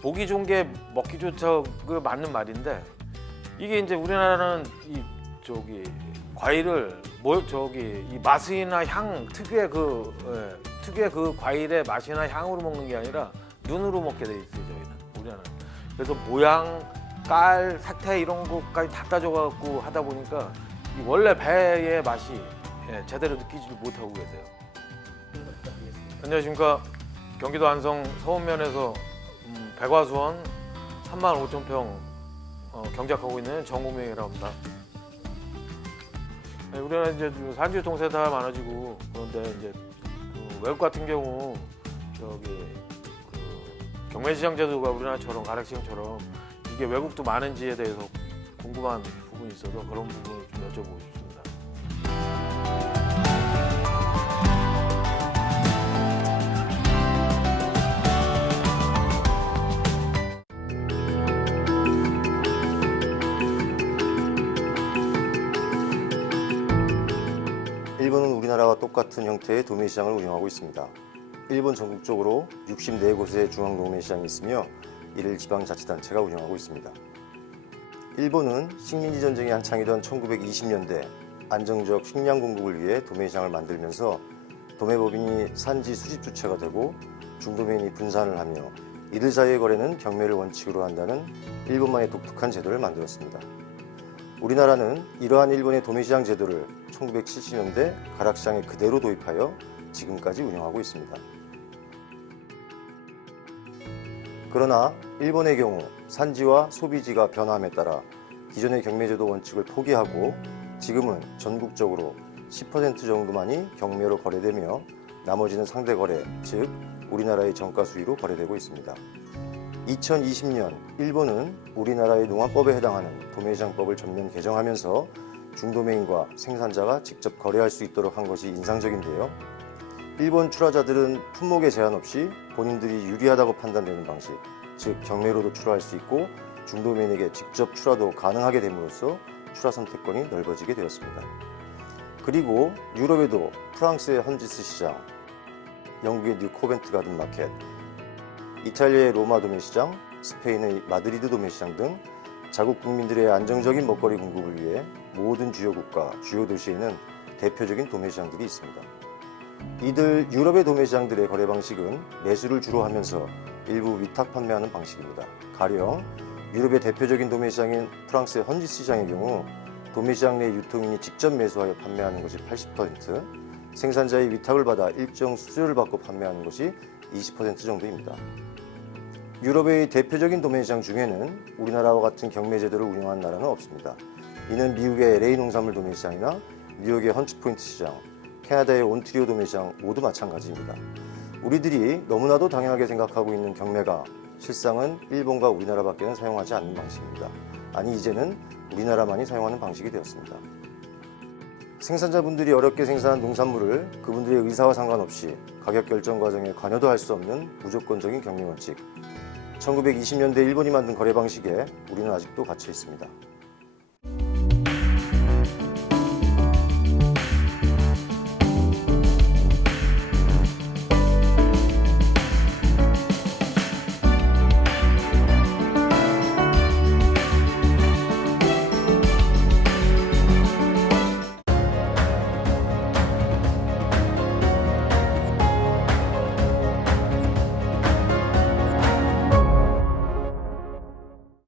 보기 좋은 게 먹기 좋죠. 그 맞는 말인데 이게 이제 우리나라는 이 과일을 이 맛이나 향 특유의 그 과일의 맛이나 향으로 먹는 게 아니라 눈으로 먹게 돼 있어요. 우리나라는. 그래서 모양, 깔, 색태 이런 것까지 다 따져갖고 하다 보니까 이 원래 배의 맛이 제대로 느끼지 못하고 계세요. 안녕하십니까. 경기도 안성 서운면에서 백화수원 35,000평 경작하고 있는 정우명이라고 합니다. 우리나라 이제 산지 유통센터가 많아지고 그런데 이제 외국 같은 경우 경매시장 제도가 우리나라처럼 가락시장처럼 이게 외국도 많은지에 대해서 궁금한 부분이 있어서 그런 부분을 좀 여쭤보고 싶습니다. 일본은 우리나라와 똑같은 형태의 도매시장을 운영하고 있습니다. 일본 전국적으로 64곳의 중앙도매시장이 있으며 이를 지방자치단체가 운영하고 있습니다. 일본은 식민지 전쟁이 한창이던 1920년대 안정적 식량 공급을 위해 도매시장을 만들면서 도매법인이 산지 수집 주체가 되고 중도매인이 분산을 하며 이들 사이의 거래는 경매를 원칙으로 한다는 일본만의 독특한 제도를 만들었습니다. 우리나라는 이러한 일본의 도매시장 제도를 1970년대 가락시장에 그대로 도입하여 지금까지 운영하고 있습니다. 그러나 일본의 경우 산지와 소비지가 변함에 따라 기존의 경매제도 원칙을 포기하고 지금은 전국적으로 10% 정도만이 경매로 거래되며 나머지는 상대거래, 즉 우리나라의 정가 수위로 거래되고 있습니다. 2020년 일본은 우리나라의 농업법에 해당하는 도매시장법을 전면 개정하면서 중도매인과 생산자가 직접 거래할 수 있도록 한 것이 인상적인데요. 일본 출하자들은 품목에 제한 없이 본인들이 유리하다고 판단되는 방식, 즉 경매로도 출하할 수 있고 중도매인에게 직접 출하도 가능하게 됨으로써 출하 선택권이 넓어지게 되었습니다. 그리고 유럽에도 프랑스의 헌지스 시장, 영국의 뉴 코벤트 가든 마켓, 이탈리아의 로마 도매시장, 스페인의 마드리드 도매시장 등 자국 국민들의 안정적인 먹거리 공급을 위해 모든 주요 국가, 주요 도시에는 대표적인 도매시장들이 있습니다. 이들 유럽의 도매시장들의 거래 방식은 매수를 주로 하면서 일부 위탁 판매하는 방식입니다. 가령 유럽의 대표적인 도매시장인 프랑스의 헌지스 시장의 경우 도매시장 내 유통인이 직접 매수하여 판매하는 것이 80%, 생산자의 위탁을 받아 일정 수수료를 받고 판매하는 것이 20% 정도입니다. 유럽의 대표적인 도매시장 중에는 우리나라와 같은 경매 제도를 운영하는 나라는 없습니다. 이는 미국의 LA 농산물 도매시장이나 뉴욕의 헌츠포인트 시장, 캐나다의 온트리오 도매시장 모두 마찬가지입니다. 우리들이 너무나도 당연하게 생각하고 있는 경매가 실상은 일본과 우리나라밖에는 사용하지 않는 방식입니다. 아니 이제는 우리나라만이 사용하는 방식이 되었습니다. 생산자분들이 어렵게 생산한 농산물을 그분들의 의사와 상관없이 가격 결정 과정에 관여도 할 수 없는 무조건적인 경매 원칙, 1920년대 일본이 만든 거래 방식에 우리는 아직도 갇혀 있습니다.